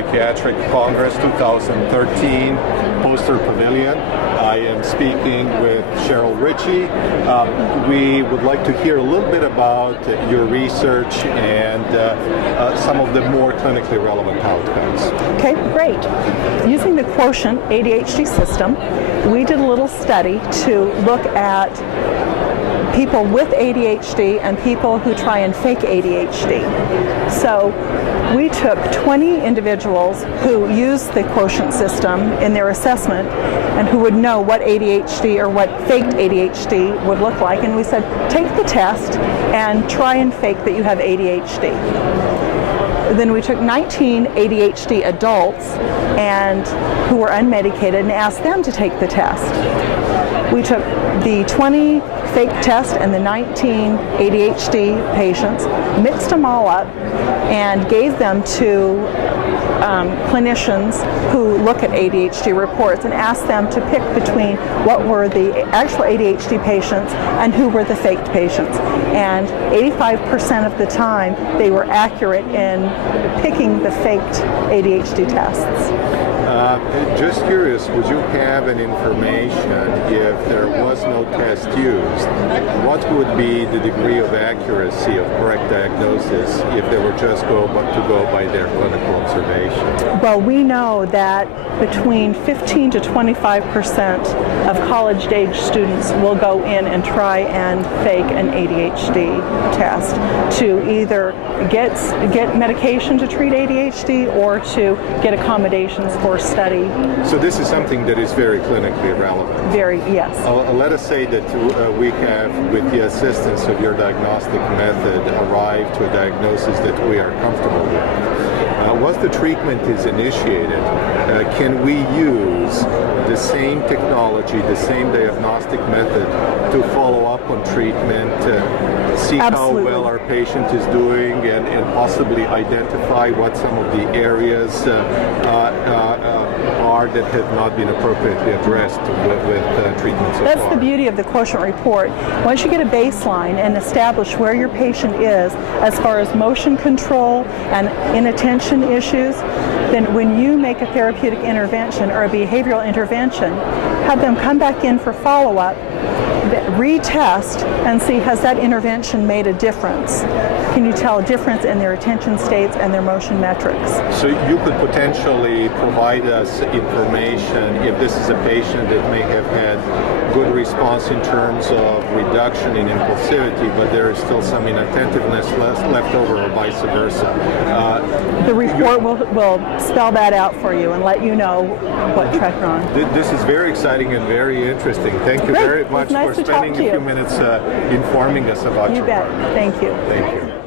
Psychiatric Congress 2013 Poster Pavilion. I am speaking with Cheryl Ritchie. We would like to hear a little bit about your research and some of the more clinically relevant outcomes. Okay, great. Using the Quotient ADHD system, we did a little study to look at people with ADHD and people who try and fake ADHD. So we took 20 individuals who used the Quotient system in their assessment and who would know what ADHD or what faked ADHD would look like, and we said, take the test and try and fake that you have ADHD. Then we took 19 ADHD adults and who were unmedicated and asked them to take the test. We took the 20 fake test and the 19 ADHD patients, mixed them all up, and gave them to clinicians who look at ADHD reports and asked them to pick between what were the actual ADHD patients and who were the faked patients. And 85% of the time they were accurate in picking the faked ADHD tests. Just curious, would you have an information if there was no test used? What would be the degree of accuracy of correct diagnosis if they were just to go by their clinical observation? Well, we know that between 15 to 25% of college-age students will go in and try and fake an ADHD test to either get medication to treat ADHD or to get accommodations for study. So this is something that is very clinically relevant. Very, yes. Let us say that we have, with the assistance of your diagnostic method, arrived to a diagnosis that we are comfortable with. Once the treatment is initiated, can we use the same technology, the same diagnostic method to follow up on treatment, see Absolutely. how well our patient is doing, and possibly identify what some of the areas are that have not been appropriately addressed with treatment so That's far? the beauty of the Quotient report. Once you get a baseline and establish where your patient is as far as motion control and inattention issues, then when you make a therapeutic intervention or a behavioral intervention, have them come back in for follow-up, retest, and see, has that intervention made a difference? Can you tell a difference in their attention states and their motion metrics? So you could potentially provide us information if this is a patient that may have had good response in terms of reduction in impulsivity, but there is still some inattentiveness left over, or vice versa. The report will spell that out for you and let you know what track you're on. This is very exciting and very interesting. Thank you Great. very much Nice for to talk spending to a few you. minutes informing us about You your bet. work. Thank you. Thank you.